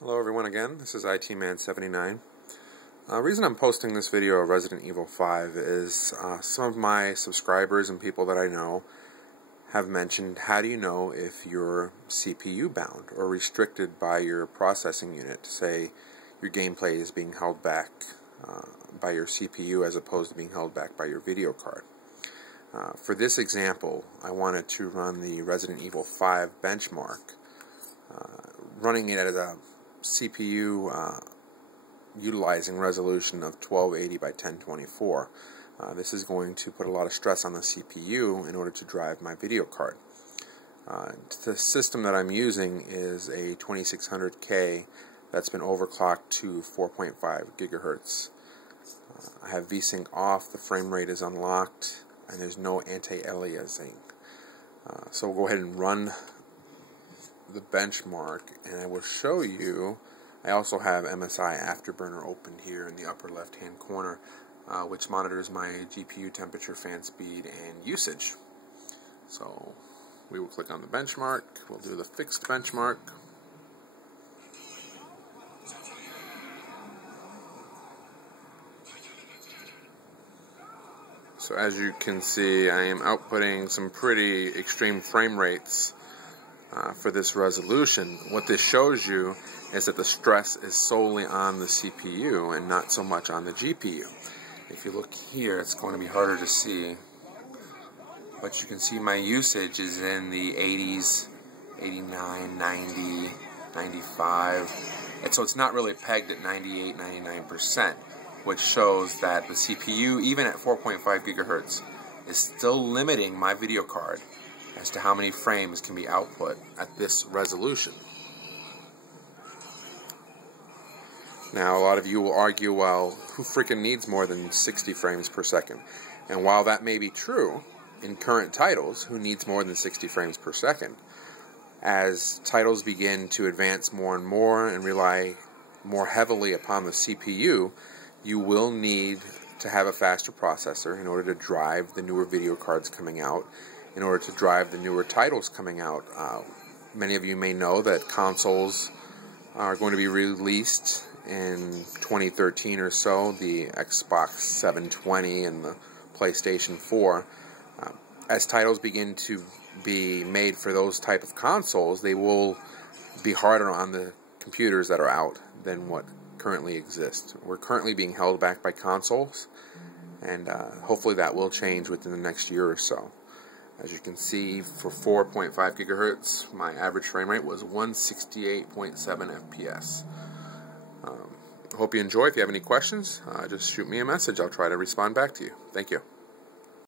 Hello everyone again, this is ITman79. The reason I'm posting this video of Resident Evil 5 is some of my subscribers and people that I know have mentioned, how do you know if you're CPU bound or restricted by your processing unit? Say your gameplay is being held back by your CPU as opposed to being held back by your video card. For this example, I wanted to run the Resident Evil 5 benchmark, running it at a CPU utilizing resolution of 1280 by 1024. This is going to put a lot of stress on the CPU in order to drive my video card. The system that I'm using is a 2600K that's been overclocked to 4.5 gigahertz. I have VSync off, the frame rate is unlocked, and there's no anti-aliasing. So we'll go ahead and run the benchmark, and I will show you. I also have MSI Afterburner opened here in the upper left hand corner, which monitors my GPU temperature, fan speed, and usage. So we will click on the benchmark. We'll do the fixed benchmark. So as you can see, I am outputting some pretty extreme frame rates for this resolution. What this shows you is that the stress is solely on the CPU and not so much on the GPU. If you look here, it's going to be harder to see, but you can see my usage is in the 80s, 89, 90, 95, and so it's not really pegged at 98, 99%, which shows that the CPU, even at 4.5 gigahertz, is still limiting my video card as to how many frames can be output at this resolution. Now, a lot of you will argue, well, who freaking needs more than 60 frames per second? And while that may be true, in current titles, who needs more than 60 frames per second? As titles begin to advance more and more and rely more heavily upon the CPU, you will need to have a faster processor in order to drive the newer video cards coming out, in order to drive the newer titles coming out. Many of you may know that consoles are going to be released in 2013 or so, the Xbox 720 and the PlayStation 4. As titles begin to be made for those type of consoles, they will be harder on the computers that are out than what currently exists. We're currently being held back by consoles, and hopefully that will change within the next year or so. As you can see, for 4.5 gigahertz, my average frame rate was 168.7 FPS. I hope you enjoy. If you have any questions, just shoot me a message. I'll try to respond back to you. Thank you.